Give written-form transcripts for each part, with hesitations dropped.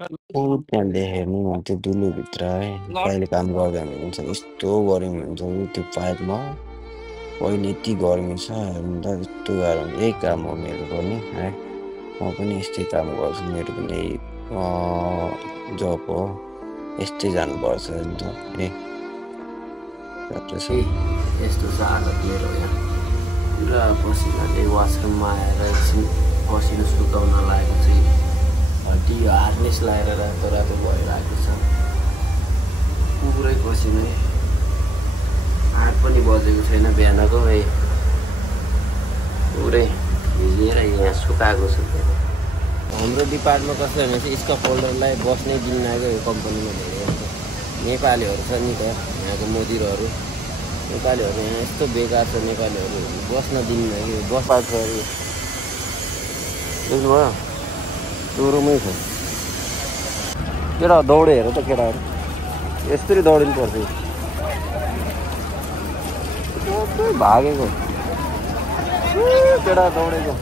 ऊ त्यहाँ हेर्नु न त्यो दुलोभित्र है कहिले काम गर्दैन हुन्छ यस्तो गर्मी हुन्छ ऊ त्यो पाइपमा पहिले यति गर्मी छ हेर्नु त यस्तो गाह्रो हुन्छ यही काम हो मेरो पनि है म पनि यस्तै काम गर्छु मेरो पनि यही जब हो यस्तै जानुपर्छ नि त है यस्तो छ हालत मेरो यहाँ पुरा पसिनाले वासरुममा आएर एकछिन पसिना सुकाउन लागेको चाहिँ हड्डी हार्नेस लगाएर रातो रातो भइरहेको छ पुरै पसिना हात पनि बजेको छैन बिहानको पुरै भिजेर यहाँ सुकाएको छ हाम्रो डिपार्टमा कस्तो भने चाहिँ स्कप होल्डरलाई बस्नै दिन लाग्यो यो कम्पनीमा धेरै नेपालीहरू छ नि त यहाँको मजुरहरू नेपालीहरू यहाँ यस्तो बेकार छ नेपालीहरू बस्न दिन्न कि बस्छ बुझ्नुभयो सुरुमै छ केटा दौडे हेर त केटाहरू यसरी दौडिनु पर्छ भागेको केटा दौडेको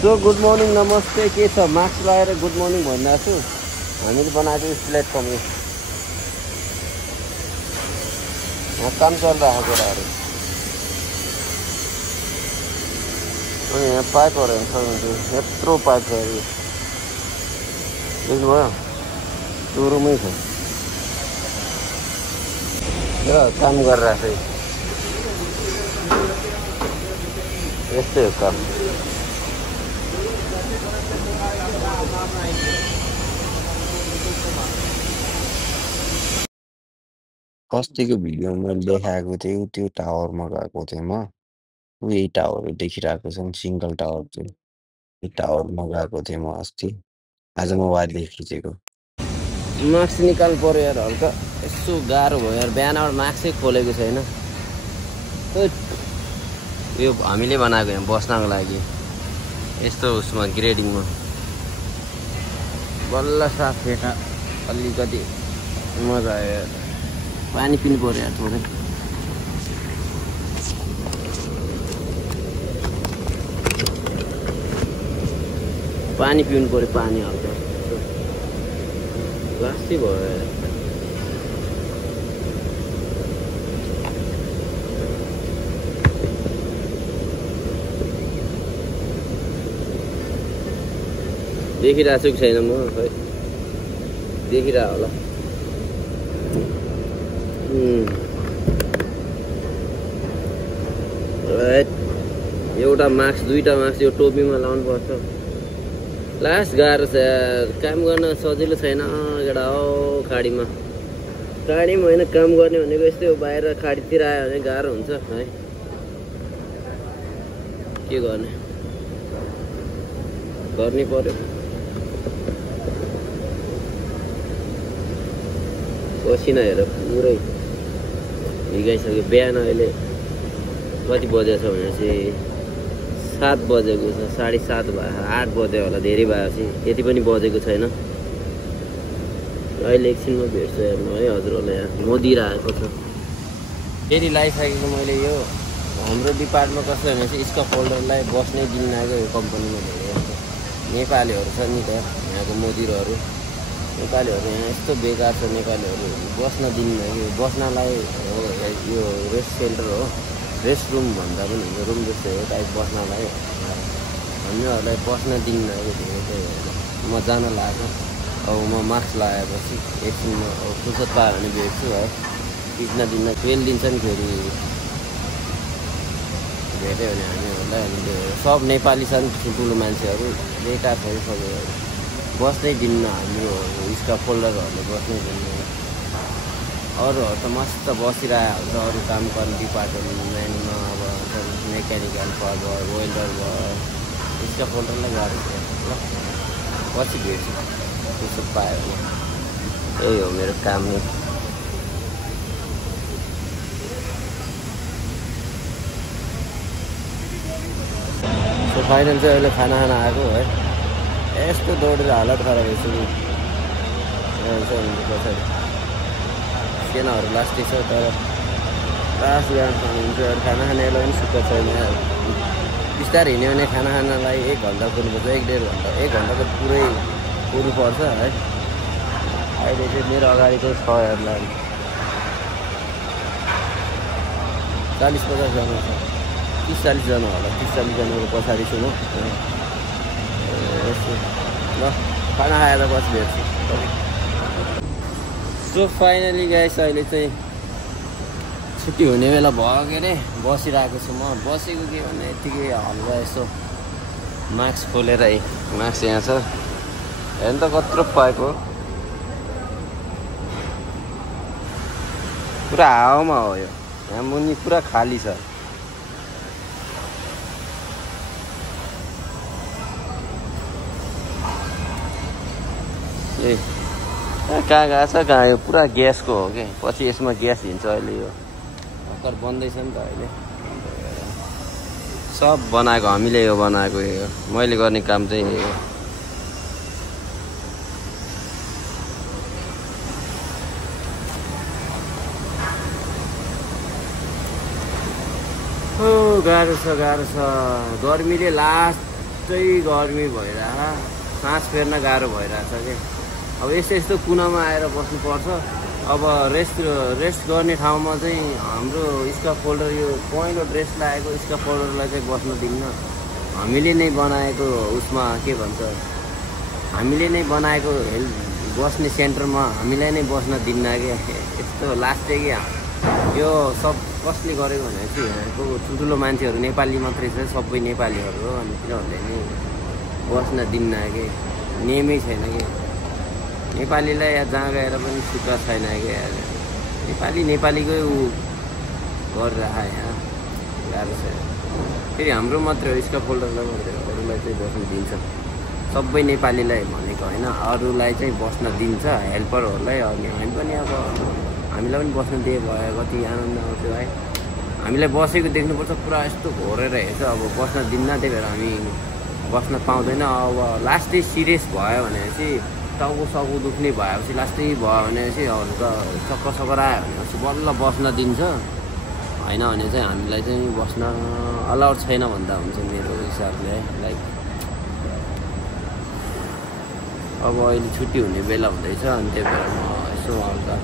सो गुड मर्निङ नमस्ते के छ मास्क लगाएर गुड मर्निङ भनिरहेको छु हामीले बनाएको प्लेटफर्म यहाँ काम चलिरहेको केटाहरू अनि यहाँ पाइपहरू हेर्न सक्नुहुन्छ यत्रो पाइप छ बुझ्नुभयो सुरुमै छ काम गरिरहेको छ यस्तै हो काम अस्तिको भिडियोमा मैले देखाएको थिएँ त्यो टावरमा गएको थिएँ म यही टावर देखिरहेको छ सिङ्गल टावर चाहिँ यो टावरमा गएको थिएँ म अस्ति आज म वाइरले खिचेको मास्क निकाल्नु पऱ्यो यार हल्का यस्तो गाह्रो भयो यार बिहानबाट मास्कै खोलेको छैन यो हामीले बनाएको यहाँ बस्नको लागि यस्तो उसमा ग्रेडिङमा बल्ल साफ फेटा अलिकति मजा आयो यार पानी पिनु पऱ्यो यार थोरै पानी पिउनु पऱ्यो पानी हल्का लास्टै भयो यार देखिरहेको छु कि छैन म खै देखिरहेको होला एउटा मास्क दुईवटा मास्क यो टोपीमा लाउनु पर्छ लास्ट गाह्रो छ यार काम गर्न सजिलो छैन एउटा हो खाडीमा होइन काम गर्ने भनेको यस्तै हो बाहिर खाडीतिर आयो भने गाह्रो हुन्छ है के गर्ने गर्नै पर्यो पसिना हेर पुरै भिगाइसक्यो बिहान अहिले कति बजेको छ भने चाहिँ 7 बजेको छ 7:30 भयो 8 बज्यो होला धेरै भएपछि यति पनि बजेको छैन अहिले एकछिनमा भेट्छु हेर्नु है हजुरहरूलाई यहाँ मदिरहेको छ फेरि लगाइसकेको मैले यो हाम्रो डिपार्टमा कस्तो भने चाहिँ स्कप होल्डरलाई बस्नै दिन लाग्यो यो कम्पनीमा धेरै नेपालीहरू छ नि त यहाँको मजुरहरू नेपालीहरू यहाँ यस्तो बेकार छ नेपालीहरू बस्न दिन्न कि बस्नलाई यो रेस्ट सेन्टर हो रेस्ट रुम भन्दा पनि हुन्छ रुम जस्तै हो टाइप बस्नलाई भन्नेहरूलाई बस्न दिन्न म जान लाग्यो अब म मास्क लगाएपछि एकछिनमा फुर्सद पायो भने भेट्छु है दिन फेल दिन्छ नि फेरि भेट्यो भने हामीहरूलाई अनि त्यो सब नेपाली छ नि ठुल्ठुलो मान्छेहरू बेकार छ सबै बस्नै दिन्न हाम्रो स्कप होल्डरहरूले बस्नै दिन्न अरूहरू त मस्त बसिरहेको हुन्छ अरू काम गर्ने डिपार्टमेन्टमा अब मेकानिकल भयो वेल्डर भयो स्कप होल्डरलाई गाह्रो छ ल पछि भेट्छु फुर्सद पायो भने यही हो मेरो काम नै सो फाइनल चाहिँ अहिले खाना आएको है यस्तो दौडेर हालत खराब भइसक्यो पछाडि सेनाहरू लास्टै छ तर लास्ट हुन्छ खाना खानेलाई पनि सुख छैन बिस्तारै हिँड्यो भने खाना खानालाई 1 घन्टा कुर्नुपर्छ, 1-1.5 घन्टा, 1 घन्टा त पुरै कुर्नुपर्छ है। अहिले चाहिँ मेरो अगाडिको छ हेर्ला 40-50 जना छ, 30-40 जना होला, 30-40 जनाको पछाडि छु म। ल खाना खाएर पछि भेट्छु। सो फाइनली गाइस अहिले चाहिँ छुट्टी हुने बेला भयो के अरे, बसिरहेको छु म। बसेको के भन्दा यत्तिकै हल्का यसो मास्क खोलेर मास्क यहाँ छ हेर्नु त कत्रो पाएको, पुरा हावामा हो यो। यहाँ मुनि पुरा खाली छ। ए कहाँ गएको छ कहाँ, यो पुरा ग्यासको हो कि, पछि यसमा ग्यास हिँड्छ। अहिले यो भर्खर बन्दैछ नि त अहिले। सब बनाएको हामीले यो बनाएको, यो मैले गर्ने काम चाहिँ यो। गाह्रो छ गर्मीले लास्टै गर्मी भइरहेको, सास फेर्न गाह्रो भइरहेछ कि। अब यस्तो कुनामा आएर बस्नुपर्छ। अब रेस्ट गर्ने ठाउँमा चाहिँ हाम्रो स्काफ फोल्डर, यो पहेँलो ड्रेस लगाएको स्काफ फोल्डरलाई चाहिँ बस्न दिन्न। हामीले नै बनाएको उसमा के भन्छ, हामीले नै बनाएको बस्ने सेन्टरमा हामीलाई नै बस्न दिन्न कि। यस्तो लास्ट कि यो सब कसले गरेको भनेपछि यहाँको ठुल्ठुलो मान्छेहरू नेपाली मात्रै छ, सबै नेपालीहरू हो। अनि तिनीहरूले नि बस्न दिन्न कि, नियमै छैन कि। नेपालीलाई यहाँ जहाँ गएर पनि सुख छैन कि। नेपालीकै ऊ गरिरह यहाँ गाह्रो छ। फेरि हाम्रो मात्रै हो स्काफ फोल्डरलाई मात्रै, अरूलाई चाहिँ बस्न दिन्छ। सबै नेपालीलाई भनेको होइन, अरूलाई चाहिँ बस्न दिन्छ, हेल्परहरूलाई। अनि हामी पनि अब हामीलाई पनि बस्न दिए भयो, कति आनन्द आउँथ्यो है। हामीलाई बसेको देख्नुपर्छ, पुरा यस्तो घोरेर हेर्छ। अब बस्न दिन्न, त्यही भएर हामी बस्न पाउँदैन। अब लास्टै सिरियस भयो भनेपछि, टाउको दुख्ने भएपछि, लास्टै भयो भनेपछि, हल्का चक्कर आयो भनेपछि बल्ल बस्न दिन्छ। होइन भने चाहिँ हामीलाई चाहिँ बस्न अलाउड छैन भन्दा हुन्छ मेरो हिसाबले है। लाइक अब अहिले छुट्टी हुने बेला हुँदैछ, अनि त्यही भएर म यसो हल्का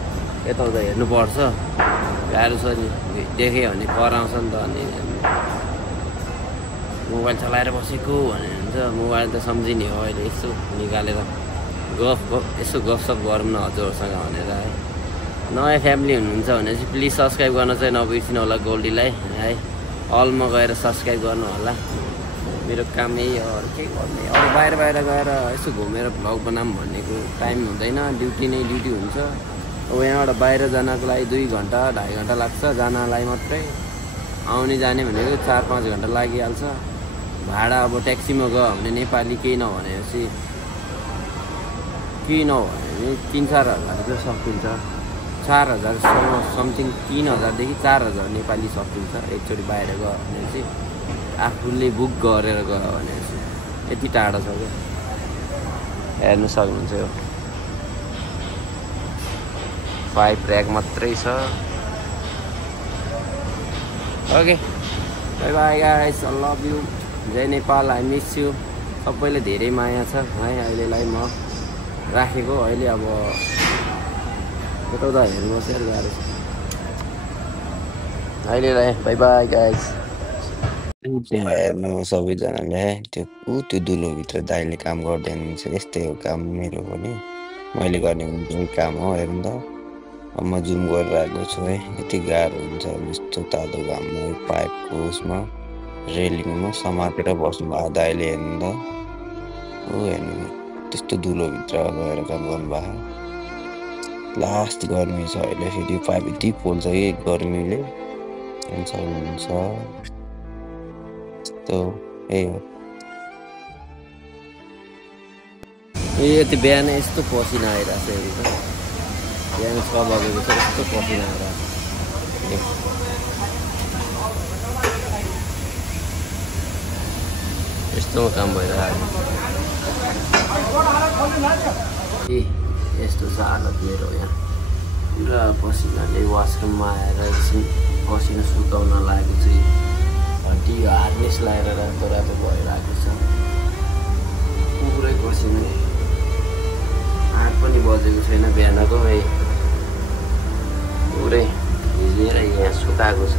यताउता हेर्नुपर्छ। गाह्रो छ नि, देखेँ भने कराउँछ नि त। अनि मोबाइल चलाएर बसेको भने हुन्छ, मोबाइल त सम्झिने हो। अहिले यसो निकालेर यसो गफसफ गरौँ न हजुरहरूसँग भनेर है। नयाँ फ्यामिली हुनुहुन्छ भने चाहिँ प्लिज सब्सक्राइब गर्न चाहिँ नबिर्सिनु होला गोल्डीलाई है। अलमा गएर सब्सक्राइब गर्नु होला। मेरो काम यही हो, अरू के गर्ने। अरू बाहिर गएर यसो घुमेर भ्लग बनाऊँ भनेको टाइम हुँदैन, ड्युटी नै ड्युटी हुन्छ। अब यहाँबाट बाहिर जानको लागि 2 घन्टा 2.5 घन्टा लाग्छ जानलाई मात्रै। आउने जाने भनेको 4-5 घन्टा लागिहाल्छ। भाडा अब ट्याक्सीमा गयो भने नेपाली केही नभनेपछि, केही नभने 3-4 हजार चाहिँ सकिन्छ। 4,000सम्म समथिङ, 3,000देखि 4,000 नेपाली सकिन्छ एकचोटि बाहिर गयो भने चाहिँ। आफूले बुक गरेर गयो भने चाहिँ यति टाढो छ क्या, हेर्नु सक्नुहुन्छ। यो 5 र्याक मात्रै छ। Okay, bye bye guys, I love you. जय नेपाल, आई मिस यु। सबैले धेरै माया छ है। अहिलेलाई म राखेको। अहिले अब यताउता हेर्नुहोस् यार, गाह्रो छ अहिलेलाई। By bye guys. हेर्नु सबैजनाले त्यो दुलोभित्र दाइले काम गर्दै हुनुहुन्छ। यस्तै हो काम मेरो पनि, मैले गर्ने पनि काम हो। हेर्नु त, अब म जुम गरिरहेको छु है। यति गाह्रो हुन्छ यस्तो तातो घाममा, पाइपको उसमा रेलिङमा समातेर बस्नु भएको दाइले। हेर्नु त, ऊ हेर्नु त्यस्तो दुलोभित्र गएर काम गर्नुभएको। लास्ट गर्मी छ अहिले। फेरि पाइप यति पोल्छ कि गर्मीले, हुन्छ यस्तो यही हो। यति बिहानै यस्तो पसिना आइरहेको छ। हेर्नु त, बिहान 6 बजेको छ, यस्तो पसिना आइरहेको छ। यस्तो काम भइरहेको यस्तो छ हालत मेरो यहाँ। पुरा पसिनाले वासरुममा आएर एकछिन पसिना सुकाउन लागेको छु। ड्युटी हार्नेस लगाएर रातो रातो भइरहेको छ पुरै पसिना हात पनि बजेको छैन बिहानको है पुरै भिजेर यहाँ सुकाएको छ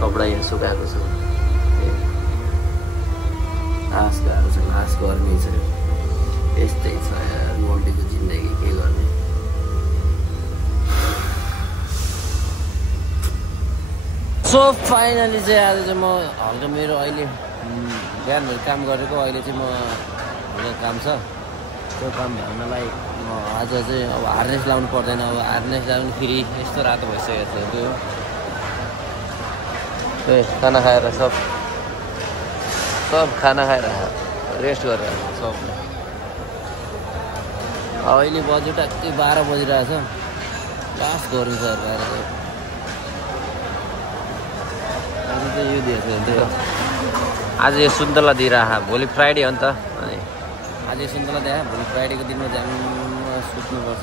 कपडा यहाँ सुकाएको छ लास गएको छ लास गर्मी छ यस्तै छ यार मम्मीको जिन्दगी के गर्ने सो फाइनली चाहिँ आज चाहिँ म हल्का मेरो अहिले बिहानहरू काम गरेको अहिले चाहिँ म हल्का काम छ त्यो काम भ्याउनलाई म आज चाहिँ अब हार्नेस लाउनु पर्दैन अब हार्नेस लाउनु फेरि यस्तो रातो भइसकेको छ त्यो खाना खाएर सब खाना खाएर रेस्ट गरेर सब अहिले बज्यो ट्याक्कै 12 बजिरहेछ लास गर्नु छ यो दिएको आज यो सुन्तला दिइरह भोलि फ्राइडे हो नि त अनि आज यो सुन्तला दिए भोलि फ्राइडेको दिनमा जानु सुत्नुपर्छ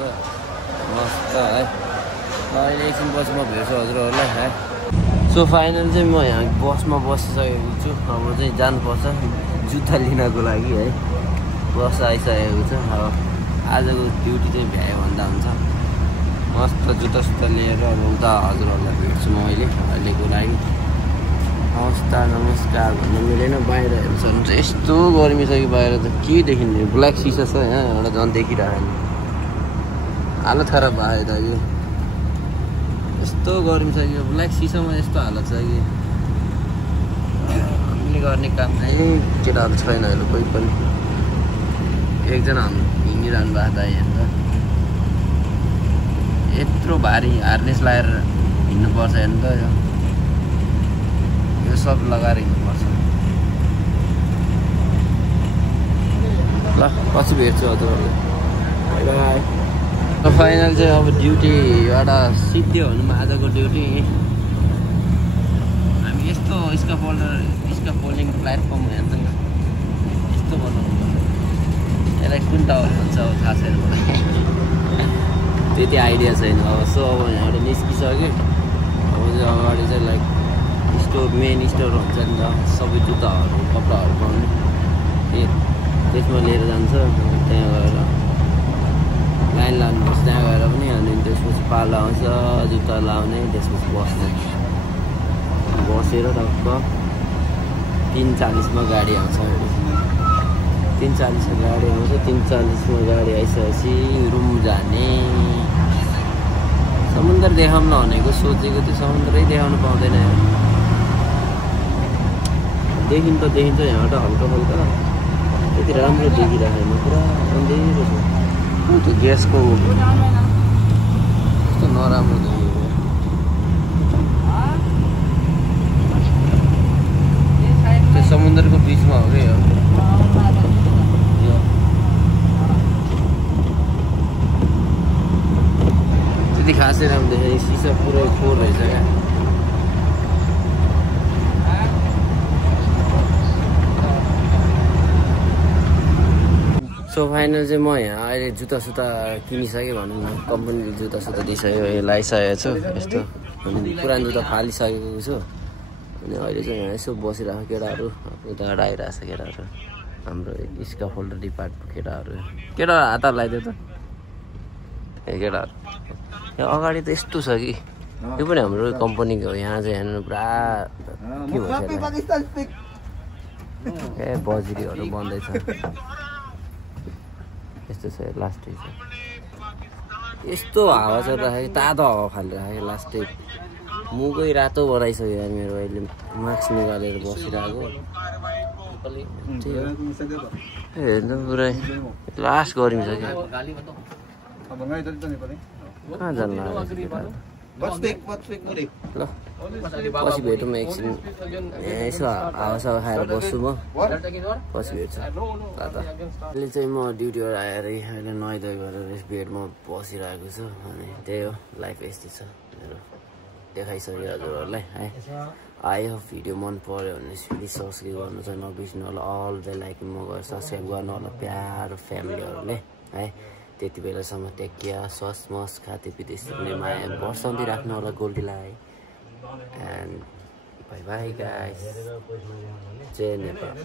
मस्त है अहिले एकछिन पछि म भेट्छु हजुरहरूलाई है सो फाइनल चाहिँ म यहाँ बसमा बसिसकेको छु अब चाहिँ जानुपर्छ जुत्ता लिनको लागि है बस आइसकेको छ अब आजको ड्युटी चाहिँ भ्यायो भन्दा हुन्छ मस्त जुत्ता सुत्ता लिएर अब उता हजुरहरूलाई भेट्छु म अहिलेको लागि नमस्कार भन्नु मिलेन बाहिर हेर्छ भने चाहिँ यस्तो गर्मी छ कि बाहिर त के देखिने ब्ल्याक सिसा छ यहाँ एउटा झन् देखिरहेको हालत खराब भयो त यो यस्तो गर्मी छ कि ब्ल्याक सिसामा यस्तो हालत छ कि हामीले गर्ने काम चाहिँ केटाहरू छैन अहिले कोही पनि एकजना हिँडिरहनु भएको त यहाँ त यत्रो भारी हार्नेस लगाएर हिँड्नुपर्छ हेर्नु त यो सब लगाएर हिँड्नुपर्छ ल पछि भेट्छु हजुरहरूलाई फाइनल चाहिँ अब ड्युटी एउटा सिद्धियो भनौँ आजको ड्युटी हामी यस्तो स्काफोल्डिङ प्लेटफर्म हेर्छ नि यस्तो बनाउनु पर्छ यसलाई कुन टावर भन्छ अब थाहा छैन मलाई त्यति आइडिया छैन अब सो अब यहाँबाट निस्किसक्यो अब चाहिँ अगाडि चाहिँ लाइक मेन स्टोर हुन्छ नि त सबै जुत्ताहरू कपडाहरू पाउने त्यसमा लिएर जान्छ त्यहाँ गएर लाइन लानुपर्छ त्यहाँ गएर पनि अनि त्यसपछि पालो आउँछ जुत्ता लाउने त्यसपछि बस्ने बसेर टक्क 3:40मा गाडी आउँछ 3:40मा गाडी आउँछ 3:40मा गाडी आइसकेपछि रुम जाने समुद्र देखाउन भनेको सोचेको त्यो समुद्रै देखाउनु पाउँदैन देखिन्छ यहाँबाट हल्का हल्का त्यति राम्रो देखिरहेको पुरा अँधेरो छ त्यो ग्यासको कस्तो नराम्रो देखियो त्यो समुद्रको बिचमा हो क्या त्यति खासै राम्रो देखेँ सिसा पुरै फोहोर रहेछ क्या सो फाइनल चाहिँ म यहाँ अहिले जुत्ता सुत्ता किनिसकेँ भनौँ न कम्पनीले जुत्ता सुत्ता दिइसक्यो यो लगाइसकेको छु यस्तो पुरानो जुत्ता फालिसकेको छु अनि अहिले चाहिँ यहाँ यसो बसिरहेको केटाहरू उताबाट आइरहेको छ केटाहरू हाम्रो स्काफोल्डर डिपार्टमेन्ट केटाहरू हातहरू लगाइदियो त ए केटाहरू यहाँ अगाडि त यस्तो छ कि यो पनि हाम्रो कम्पनीको हो यहाँ चाहिँ हेर्नु पुरा के भन्छ ए बजरीहरू बन्दैछ यस्तो छ लास्टै छ यस्तो हावा चलिरहेको तातो हावा फालिरहेको लास्टै मुखै रातो बनाइसक्यो यार मेरो अहिले मास्क निकालेर बसिरहेको हेर्नु पुरै लास्ट गर्मी छ क्या कहाँ जानु ल पछि भेटौँ एकछिन यसो हावासावा खाएर बस्छु म पछि भेट्छु अहिले चाहिँ म ड्युटीबाट आएर अहिले नुहाइधुवाइ गरेर बेडमा बसिरहेको छु अनि त्यही हो लाइफ यस्तै छ मेरो देखाइसक्यो हजुरहरूलाई है आई होप भिडियो मन पऱ्यो भने प्लिज सब्सक्राइब गर्नु चाहिँ नबिर्सिनु होला अल द लाइक म गएर सब्सक्राइब गर्नु होला प्यारो फ्यामिलीहरूले है त्यति बेलासम्म टेक केयर सस मस खाते पिते माया बर्साउँदै राख्नु होला गोल्डीलाई एन्ड बाई बाई गाइस। जय नेपाल।